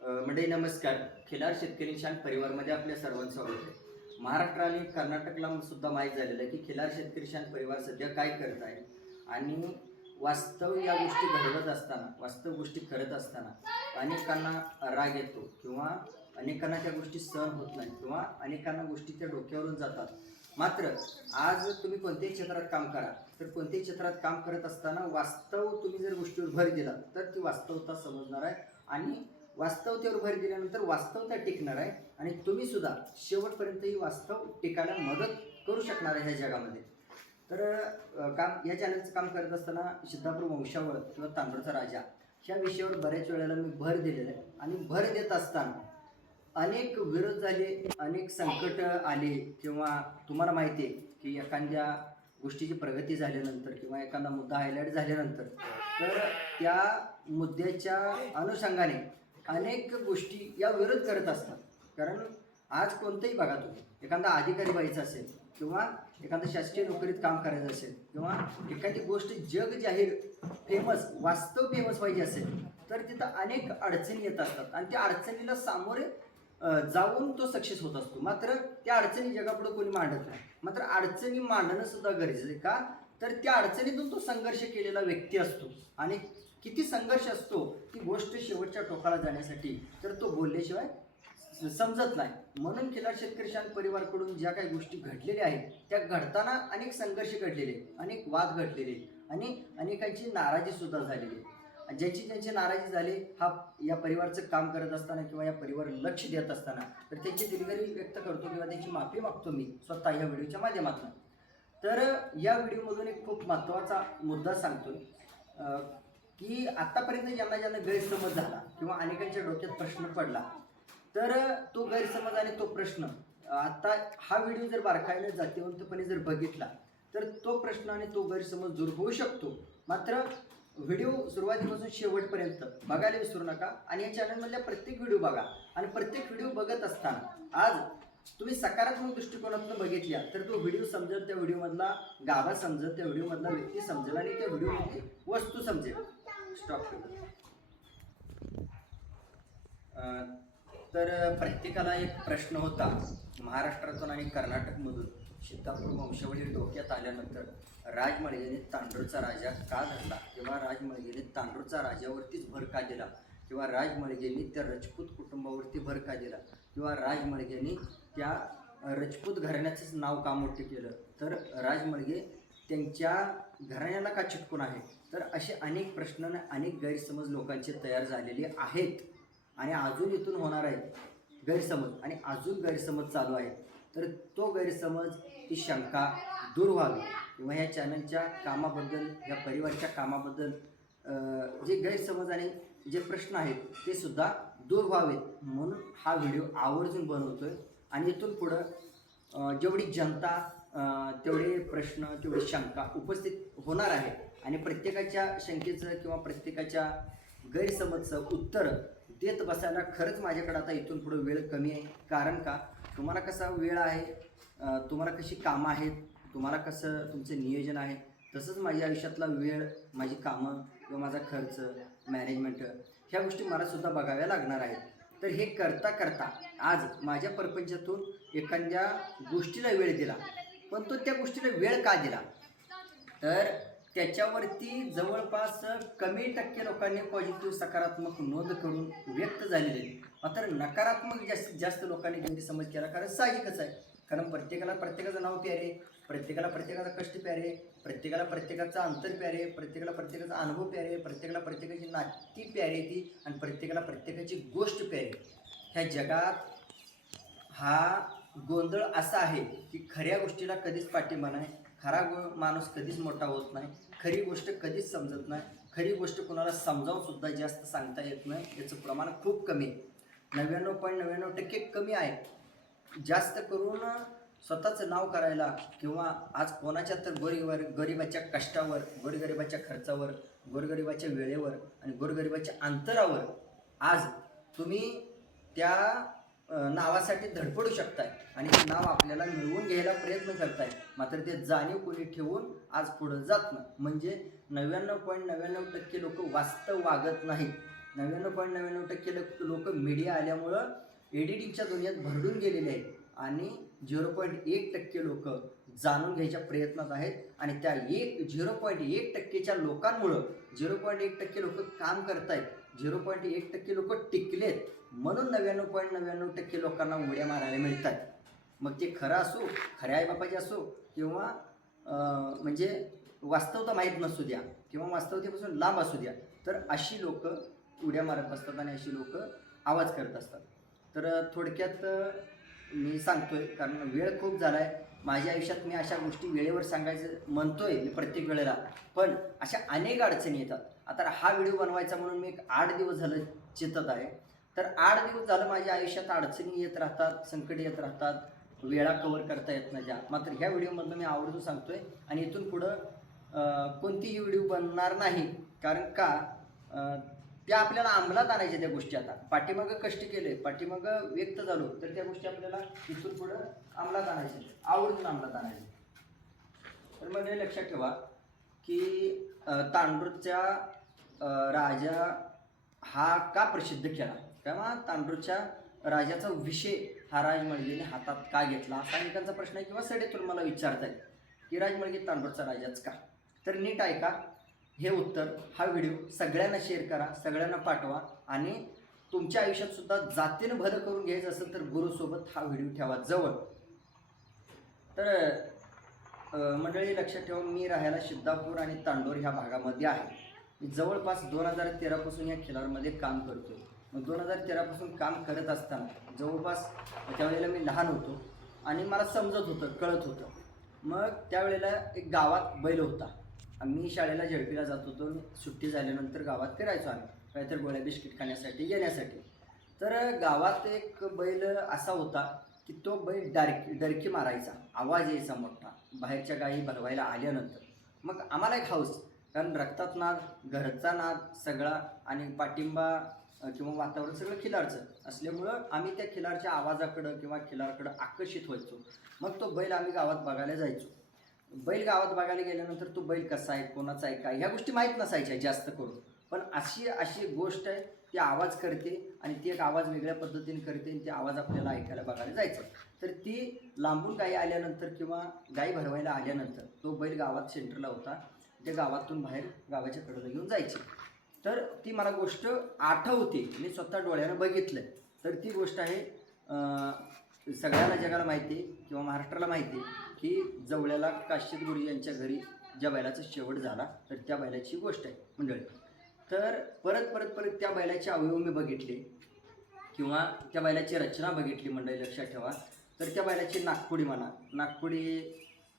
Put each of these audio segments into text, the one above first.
मंडळी नमस्कार. खिलार शेतकरी शान परिवारमध्ये आपल्या सर्वांचं स्वागत आहे. महाराष्ट्र आणि कर्नाटकला सुद्धा माहीत झालेलं आहे की खिलार शेतकरी शान परिवार सध्या काय करत आहे आणि वास्तव या गोष्टी घडवत असताना, वास्तव गोष्टी करत असताना अनेकांना राग येतो किंवा अनेकांना त्या गोष्टी सहन होत नाही किंवा अनेकांना गोष्टी त्या डोक्यावरून जातात. मात्र आज तुम्ही कोणत्याही क्षेत्रात काम करा, तर कोणत्याही क्षेत्रात काम करत असताना वास्तव तुम्ही जर गोष्टीवर भर दिला तर ती वास्तवता समजणार आहे आणि वास्तवतेवर भर दिल्यानंतर वास्तवता टिकणार आहे आणि तुम्ही सुद्धा शेवटपर्यंत ही वास्तव टिकायला मदत करू शकणार आहे ह्या जगामध्ये. तर काम या चॅनलचं काम करत असताना सिद्धापूर वंशावळ किंवा तांडूरचा राजा ह्या विषयावर बऱ्याच वेळेला मी भर दिलेलं आहे आणि भर देत असताना अनेक विरोध झाले, अनेक संकट आले किंवा तुम्हाला माहिती आहे की एखाद्या गोष्टीची प्रगती झाल्यानंतर किंवा एखादा मुद्दा हायलाईट झाल्यानंतर तर त्या मुद्द्याच्या अनुषंगाने अनेक गोष्टी या विरोध करत असतात. कारण आज कोणतंही बघा तुम्ही, एखादा अधिकारी व्हायचा असेल किंवा एखादा शासकीय नोकरीत काम करायचं असेल किंवा एखादी गोष्ट जग जाहीर फेमस, वास्तव फेमस पाहिजे असेल तर तिथं अनेक अडचणी येत असतात आणि त्या अडचणीला सामोरे जाऊन तो सक्सेस होत असतो. मात्र त्या अडचणी जगापुढे कोणी मांडत नाही. मात्र अडचणी मांडणं सुद्धा गरजेचं आहे. का तर त्या अडचणीतून तो संघर्ष केलेला व्यक्ती असतो आणि किती संघर्ष असतो ती गोष्ट शेवटच्या टोकाला जाण्यासाठी, तर तो बोलल्याशिवाय समजत नाही. म्हणून खिलार शेतकरी शान परिवारकडून ज्या काही गोष्टी घडलेल्या आहेत त्या घडताना अनेक संघर्ष घडलेले, अनेक वाद घडलेले आणि अनेकांची नाराजी सुद्धा झालेली. ज्यांची नाराजी झाली हा या परिवारचं काम करत असताना किंवा या परिवार लक्ष देत असताना तर त्यांची दिलगिरी व्यक्त करतो किंवा त्यांची माफी मागतो मी स्वतः या व्हिडिओच्या माध्यमातून. तर या व्हिडिओमधून एक खूप महत्त्वाचा मुद्दा सांगतोय की आतापर्यंत ज्यांना गैरसमज झाला किंवा अनेकांच्या डोक्यात प्रश्न पडला तर तो गैरसमज आणि तो प्रश्न आता हा व्हिडिओ जर बारकाईने जातीवंतपणे जर बघितला तर तो प्रश्न आणि तो गैरसमज दूर होऊ शकतो. मात्र व्हिडिओ सुरुवातीपासून शेवटपर्यंत बघायला विसरू नका आणि या चॅनलमधल्या प्रत्येक व्हिडिओ बघा आणि प्रत्येक व्हिडिओ बघत असताना आज तुम्ही सकारात्मक दृष्टिकोनातून बघितल्या तर तो व्हिडिओ समजेल, त्या व्हिडिओमधला गाभा समजेल, त्या व्हिडिओमधला व्यक्ती समजेल आणि त्या व्हिडिओमधली वस्तू समजेल. स्टॉप करू. तर प्रत्येकाला एक प्रश्न होता महाराष्ट्रातून आणि कर्नाटकमधून. सिद्धापूर वंशावळी डोक्यात आल्यानंतर राजमळगेने तांडूरचा राजा का धरला किंवा राजमळगेने तांडूरचा राजावरतीच भर का दिला किंवा राजमळगेने त्या राजपूत कुटुंबावरती भर का दिला किंवा राजमळगेने त्या राजपूत घराण्याचंच नाव का मोठे केलं, तर राजमळगे त्यांच्या घराण्याला का चिटकून आहे. तर असे अनेक प्रश्न, अनेक गैरसमज लोकांचे तयार झालेले आहेत आणि अजून इथून होणार आहेत गैरसमज आणि अजून गैरसमज चालू आहे. तर तो गैरसमज, ती शंका दूर व्हावी किंवा ह्या चॅनलच्या कामाबद्दल, या परिवारच्या कामाबद्दल जे गैरसमज आणि जे प्रश्न आहेत ते सुद्धा दूर व्हावेत म्हणून हा व्हिडिओ आवर्जून बनवतोय. आणि इथून पुढं जेवढी जनता तेवढे प्रश्न, तेवढी शंका उपस्थित होणार आहे आणि प्रत्येकाच्या शंकेचं किंवा प्रत्येकाच्या गैरसमजचं उत्तर देत बसायला खरंच माझ्याकडे आता इथून पुढं वेळ कमी आहे. कारण का, तुम्हाला कसा वेळ आहे, तुम्हाला कशी कामं आहेत, तुम्हाला कसं तुमचं नियोजन आहे, तसंच माझ्या आयुष्यातला वेळ, माझी कामं किंवा माझा खर्च, मॅनेजमेंट ह्या गोष्टी मलासुद्धा बघाव्या लागणार आहेत. तर हे करता करता आज माझ्या परपंचातून एखाद्या गोष्टीला वेळ दिला, पण तो त्या गोष्टीला वेळ का दिला तर त्याच्यावरती जवळपास कमी टक्के लोकांनी पॉझिटिव्ह, सकारात्मक नोंद करून व्यक्त झालेले. मात्र नकारात्मक जास्तीत जास्त लोकांनी गैरसमज केला. कारण साहजिकच आहे, कारण प्रत्येकाला प्रत्येकाचं नाव प्यारे, प्रत्येकाला प्रत्येकाचा कष्ट प्यारे, प्रत्येकाला प्रत्येकाचा अंतर प्यारे, प्रत्येकाला प्रत्येकाचा अनुभव प्यारे, प्रत्येकाला प्रत्येकाची नाती प्यारे ती आणि प्रत्येकाला प्रत्येकाची गोष्ट प्यारे. ह्या जगात हा गोंधळ असा आहे की खऱ्या गोष्टीला कधीच पाठिंबा नाही, खरा माणूस कधीच मोठा होत नाही, खरी गोष्ट कधीच समजत नाही, खरी गोष्ट कोणाला समजावूनसुद्धा जास्त सांगता येत नाही. याचं प्रमाण खूप कमी आहे, 99.99% कमी आहे. जास्त करून स्वतःचं नाव करायला किंवा आज कोणाच्या तर गोरगरिबाच्या कष्टावर, गोरगरिबाच्या खर्चावर, गोरगरिबाच्या वेळेवर आणि गोरगरिबाच्या अंतरावर आज तुम्ही त्या नावासाठी धडपडू शकताय आणि ते नाव आपल्याला मिळवून घ्यायला प्रयत्न करताय. मात्र ते जाणीव कोणी ठेवून आज पुढं जात नाही. म्हणजे 99.99% लोक वास्तव वागत नाहीत. 99.99% लोक मीडिया आल्यामुळं एडिटिंगच्या दुनियेत भरडून गेलेले आहेत आणि 0.1% लोक जाणून घ्यायच्या प्रयत्नात आहेत आणि त्या 0.1%च्या लोकांमुळं 0.1% लोक काम करत आहेत, 0.1% लोक टिकलेत म्हणून 99.99% लोकांना उड्या मारायला मिळतात. मग ते खरं असो, खऱ्या आईबापाचे असो किंवा म्हणजे वास्तवता माहीत नसू द्या किंवा वास्तवतेपासून लांब असू द्या, तर अशी लोक उड्या मारत असतात आणि अशी लोक आवाज करत असतात. तर थोडक्यात मी सांगतोय कारण वेळ खूप झाला आहे. माझ्या आयुष्यात मी अशा गोष्टी वेळेवर सांगायचं म्हणतोय मी प्रत्येक वेळेला, पण अशा अनेक अडचणी येतात. आता हा व्हिडिओ बनवायचा म्हणून मी एक 8 दिवस झालं चिंतत आहे. तर 8 दिवस झालं माझ्या आयुष्यात अडचणी येत राहतात, संकट येत राहतात, वेळा कव्हर करता येत नाही. मात्र ह्या व्हिडिओमधनं मी आवर्जून सांगतोय आणि इथून पुढं कोणतीही व्हिडिओ बनणार नाही. कारण का त्या आपल्याला अंमलात आणायच्या त्या गोष्टी. आता पाठीमागं कष्ट केले, पाठीमागं व्यक्त झालो, तर त्या गोष्टी आपल्याला इथून पुढं अंमलात आणायच्या, आवर्जून अंमलात आणायच्या. तर मग हे लक्षात ठेवा की तांडूरच्या राजा हा का प्रसिद्ध केला किंवा तांडूरच्या राजाचा विषय हा राजमळगीने हातात का घेतला असा अनेकांचा प्रश्न आहे किंवा सडेतून मला विचारताय की राजमळगी तांडूरचा राजाच का. तर नीट ऐका हे उत्तर. हा व्हिडिओ सगळ्यांना शेअर करा, सगळ्यांना पाठवा आणि तुमच्या आयुष्यात सुद्धा जातीनं भलं करून घ्यायचं असेल तर गुरुसोबत हा व्हिडिओ ठेवा जवळ. तर मंडळी लक्षात ठेवा, मी राहायला सिद्धापूर आणि तांडोर ह्या भागामध्ये आहे. मी जवळपास 2013 या खिलारमध्ये काम करतो. मग 2013 काम करत असताना जवळपास त्यावेळेला मी लहान होतो आणि मला समजत होतं, कळत होतं. मग त्यावेळेला एक गावात बैल होता. आम्ही शाळेला झेडपीला जात होतो. सुट्टी झाल्यानंतर गावात फिरायचो आम्ही काहीतरी गोळ्या बिस्किट खाण्यासाठी येण्यासाठी. तर गावात एक बैल असा होता की तो बैल डरकी मारायचा, आवाज यायचा मोठा बाहेरच्या गायी भरवायला आल्यानंतर. मग आम्हाला एक हौस, कारण रक्तात नाद, घरचा नाद सगळा आणि पाठिंबा किंवा वातावरण सगळं खिलारचं असल्यामुळं आम्ही त्या खिलारच्या आवाजाकडं किंवा खिलारकडं आकर्षित व्हायचो. मग तो बैल आम्ही गावात बघायला जायचो. बैल गावात बघायला गेल्यानंतर तो बैल कसा आहे, कोणाचा आहे, काय ह्या गोष्टी माहीत नसायच्या जास्त करून. पण अशी गोष्ट आहे, ती आवाज करते आणि ती एक आवाज वेगळ्या पद्धतीने करते आणि ती आवाज आपल्याला ऐकायला बघायला जायचं. तर ती लांबून गायी आल्यानंतर किंवा गायी भरवायला आल्यानंतर तो बैल गावात सेंटरला होता. त्या गावातून बाहेर गावाच्या कडेला घेऊन जायचे. तर ती मला गोष्ट आठवते, मी स्वतः डोळ्यानं बघितलं. तर ती गोष्ट आहे सगळ्याला जगाला माहिती आहे किंवा महाराष्ट्राला माहिती आहे की जवळ्याला काशीद गुरुजी यांच्या घरी ज्या बैलाचा शेवट झाला, तर त्या बैलाची गोष्ट आहे मंडळी. तर परत त्या बैलाचे अवयव मी बघितले किंवा त्या बैलाची रचना बघितली मंडळी. लक्षात ठेवा, तर त्या बैलाची नागपुडी म्हणा, नागपुडी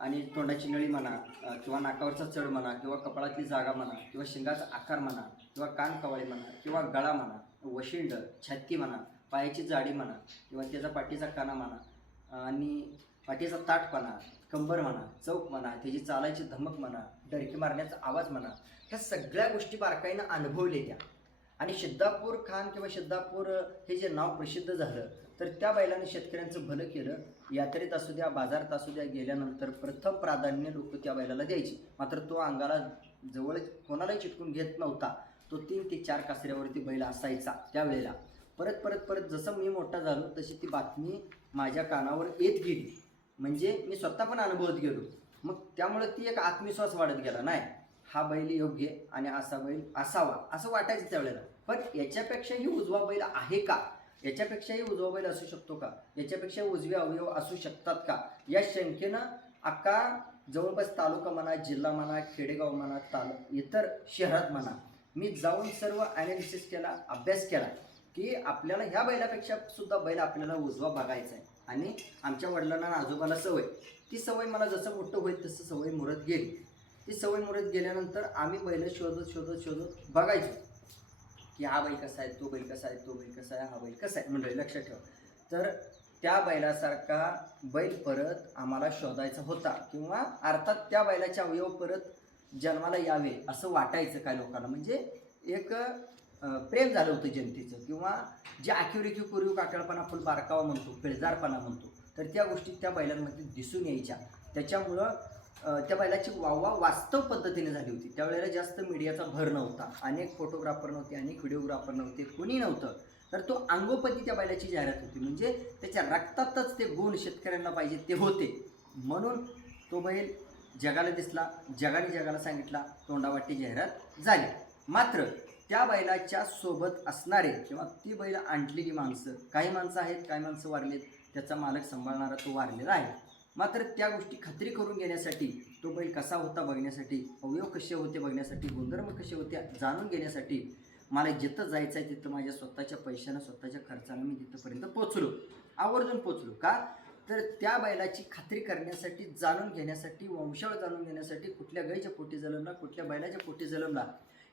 आणि तोंडाची नळी म्हणा किंवा नाकावरचा चढ म्हणा किंवा कपाळातली जागा म्हणा किंवा शिंगाचा आकार म्हणा किंवा कान कवाळे म्हणा किंवा गळा म्हणा, वशिंड, छाती म्हणा, पायाची जाडी म्हणा किंवा त्याचा पाठीचा काना म्हणा आणि पाठीचा ताटपणा, कंबर म्हणा, चौक म्हणा, त्याची चालायची धमक म्हणा, डरकी मारण्याचा आवाज म्हणा, ह्या सगळ्या गोष्टी बारकाईनं अनुभवलेल्या. आणि सिद्धापूर खान किंवा सिद्धापूर हे जे नाव प्रसिद्ध झालं, तर त्या बैलाने शेतकऱ्यांचं भलं केलं. यात्रेत असू द्या, बाजारात असू द्या, गेल्यानंतर प्रथम प्राधान्य लोक त्या बैलाला द्यायची. मात्र तो अंगाला जवळ कोणालाही चिटकून घेत नव्हता. तो 3 ते 4 कासऱ्यावरती बैल असायचा त्यावेळेला. परत जसं मी मोठा झालो तशी ती बातमी माझ्या कानावर येत गेली, म्हणजे मी स्वतः पण अनुभवत गेलो. मग त्यामुळे ती एक आत्मविश्वास वाढत गेला, नाही हा बैल योग्य आणि असा बैल असावा असं वाटायचं त्यावेळेला. पण याच्यापेक्षाही उजवा बैल आहे का, याच्यापेक्षाही उजवा बैल असू शकतो का, याच्यापेक्षा उजवे अवयव असू शकतात का, या शंकेनं अख्खा जवळपास तालुका म्हणा, जिल्हा म्हणा, खेडेगाव म्हणा, इतर शहरात म्हणा, मी जाऊन सर्व ॲनालिसिस केला, अभ्यास केला की आपल्याला ह्या बैलापेक्षा सुद्धा बैल आपल्याला उजवा बघायचा आहे. आणि आमच्या वडिलांना आजोबाला सवय, ती सवय मला जसं मोठं होईल तसं सवय मुरत गेली. ती सवय मुरत गेल्यानंतर आम्ही बैल शोधत बघायचो की हा बैल कसा आहे, तो बैल कसा आहे, तो बैल कसा आहे, हा बैल कसा आहे. मंडळी लक्षात ठेवा, तर त्या बैलासारखा बैल परत आम्हाला शोधायचा होता किंवा अर्थात त्या बैलाचे अवयव परत जन्माला यावे असं वाटायचं काय लोकांना. म्हणजे एक प्रेम झालं होतं जनतेचं किंवा जे आखीवरेखीव पूर्वी काटाळपणा, फुल बारकावा म्हणतो, पिळजारपणा म्हणतो, तर त्या गोष्टी त्या बैलांमध्ये दिसून यायच्या. त्याच्यामुळं त्या बैलाची वाहवा वास्तव पद्धतीने झाली होती. त्यावेळेला जास्त मीडियाचा भर नव्हता, अनेक फोटोग्राफर नव्हते, अनेक व्हिडिओग्राफर नव्हते, कुणी नव्हतं. तर तो अंगोपती त्या बैलाची जाहिरात होती, म्हणजे त्याच्या रक्तातच ते गुण शेतकऱ्यांना पाहिजे ते होते. म्हणून तो बैल जगाला दिसला, जगाला सांगितला, तोंडावाटी जाहिरात झाली. मात्र त्या बैलाच्या सोबत असणारे किंवा ती बैल आणलेली माणसं, काही माणसं आहेत, काही माणसं वारलेत, त्याचा मालक सांभाळणारा तो वारलेला आहे. मात्र त्या गोष्टी खात्री करून घेण्यासाठी, तो बैल कसा होता बघण्यासाठी, अवयव कसे होते बघण्यासाठी, गुणधर्म कसे होते जाणून घेण्यासाठी मला जिथं जायचं आहे तिथं माझ्या स्वतःच्या पैशानं, स्वतःच्या खर्चानं मी तिथंपर्यंत पोचलो, आवर्जून पोचलो. का तर त्या बैलाची खात्री करण्यासाठी, जाणून घेण्यासाठी, वंशावळ जाणून घेण्यासाठी, कुठल्या गाईच्या पोटी जन्मला, कुठल्या बैलाच्या पोटी जन्मला,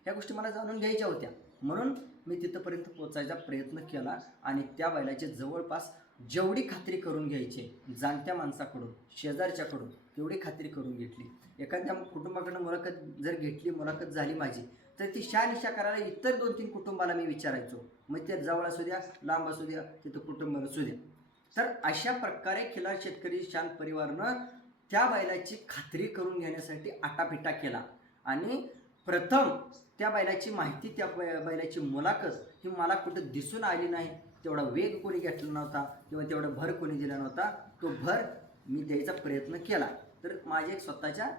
ह्या गोष्टी मला जाणून घ्यायच्या होत्या. म्हणून मी तिथंपर्यंत पोचायचा प्रयत्न केला आणि त्या बैलाचे जवळपास जेवढी खात्री करून घ्यायची जाणत्या माणसाकडून, शेजारच्याकडून, तेवढी खात्री करून घेतली. एखाद्या कुटुंबाकडून मुलाखत जर घेतली, मुलाखत झाली माझी, तर ती शहानिशा करायला इतर 2-3 कुटुंबाला मी विचारायचो. मग ते जवळ असू द्या, लांब असू द्या, तिथं कुटुंब असू द्या. तर अशा प्रकारे खिलार शेतकरी शांत परिवारनं त्या बैलाची खात्री करून घेण्यासाठी आटापिटा केला. आणि प्रथम त्या बैलाची माहिती, त्या बैलाची मुलाखत ही मला कुठं दिसून आली नाही. तेवढा वेग कोणी घेतला नव्हता किंवा तेवढा भर कोणी दिला नव्हता. तो भर मी द्यायचा प्रयत्न केला. तर माझ्या स्वतःच्या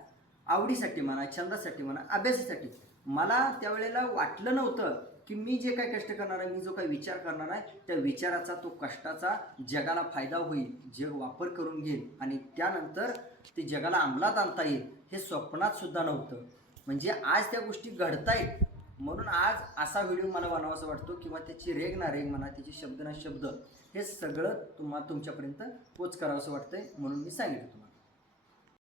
आवडीसाठी म्हणा, छंदासाठी म्हणा, अभ्यासासाठी मला त्यावेळेला वाटलं नव्हतं की मी जे काही कष्ट करणार आहे, मी जो काही विचार करणार आहे, त्या विचाराचा, तो कष्टाचा जगाला फायदा होईल, जग वापर करून घेईल आणि त्यानंतर ते जगाला अंमलात आणता येईल, हे स्वप्नात सुद्धा नव्हतं. म्हणजे आज त्या गोष्टी घडतायत. म्हणून आज असा व्हिडिओ मला बनवावासा वाटतो किंवा त्याची रेग ना रेग म्हणा, त्याची शब्द ना शब्द, हे सगळं तुमच्यापर्यंत पोच करावंसं वाटतंय, म्हणून मी सांगितलं.